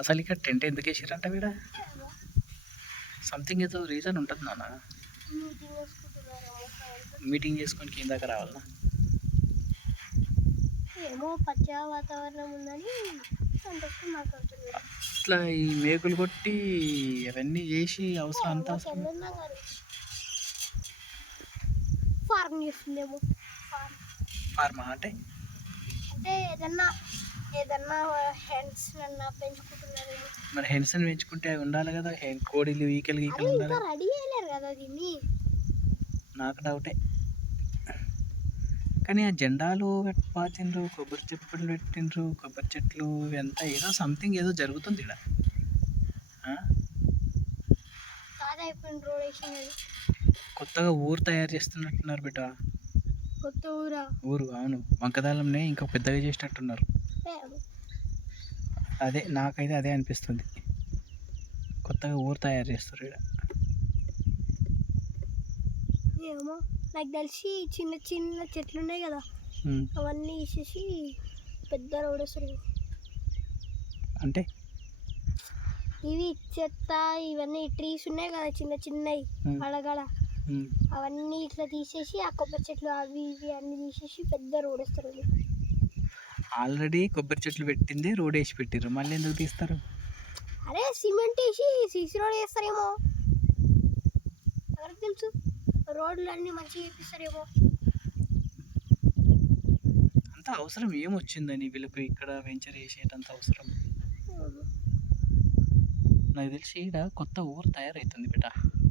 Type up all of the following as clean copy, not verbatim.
అసలు ఇక్కడ టెంట్ ఎందుకు వేసారంట వీడ? సంథింగ్ ఏదో రీజన్ ఉంటుంది నాన్న. మీటింగ్ చేసుకొని కిందాక రావాలన్నా? ఏమో పచ్చ వాతావరణం ఉందని అట్లా ఈ మేకులు కొట్టి అవన్నీ చేసి అవసరం అంతా ఫార్మ్ చేస్తుందేమో. ఫార్మా అంటే ఏదన్నా హెన్స్ పెంచుకుంటున్నారేమో. మరి హెన్స్ అని పెంచుకుంటే అవి ఉండాలి కదా, కోడిలు ఈకలు గీకలు ఉండాలి. రెడీ చేయలేరు కదా దీన్ని. నాకు డౌటే. కానీ ఆ జెండాలు పాతిండ్రు, కొబ్బరి చెప్పులు పెట్టిండ్రు, కొబ్బరి చెట్లు ఇవంతా ఏదో సంథింగ్ ఏదో జరుగుతుంది ఇక్కడ. కొత్తగా ఊరు తయారు చేస్తున్నట్టున్నారు బిడ్డ. కొత్త ఊరు అవును, వంకదాలంనే ఇంకా పెద్దగా చేసినట్టున్నారు. అదే నాకైతే అదే అనిపిస్తుంది, కొత్తగా ఊరు తయారు చేస్తారు ఇక్కడ. ఏమో నాకు తెలిసి చిన్న చిన్న చెట్లు ఉన్నాయి కదా, అవన్నీ వేసేసి పెద్ద రోడ్ వస్తుంది. అంటే ఇవి చెత్త ఇవన్నీ ట్రీస్ ఉన్నాయి కదా చిన్న చిన్నవి అడగడ, అవన్నీ ఇట్లా తీసేసి ఆ కొబ్బరి చెట్లు అవి ఇవి అన్నీ తీసేసి పెద్ద రోడ్ వేస్తారు. ఆల్రెడీ కొబ్బరి చెట్లు పెట్టింది రోడ్ వేసి పెట్టిర్రు, మళ్ళీ ఎందుకు తీస్తారు? అరే సిమెంట్ వేసి సీసీ రోడ్ వేస్తారేమో, ఎవరికి తెలుసు. రోడ్లు అన్నీ మంచిగా వేపిస్తారేమో. అంత అవసరం ఏమొచ్చిందని వీళ్ళకి ఇక్కడ వెంచర్ వేసేటంత అవసరం? నాకు తెలిసి ఇక్కడ కొత్త ఊరు తయారవుతుంది బిడ్డ.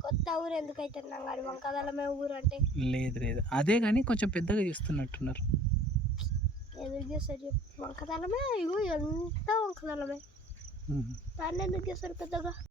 కొత్త ఊరు ఎందుకు అవుతుంది గాడి, వంకదాలమే ఊరు అంటే. లేదు లేదు, అదే కానీ కొంచెం పెద్దగా చేస్తున్నట్టున్నారు. ఎందుకు చేస్తారు వంకదాలమే, ఇగో ఎంత వంకదాలమే, దాన్ని ఎందుకు చేస్తారు పెద్దగా?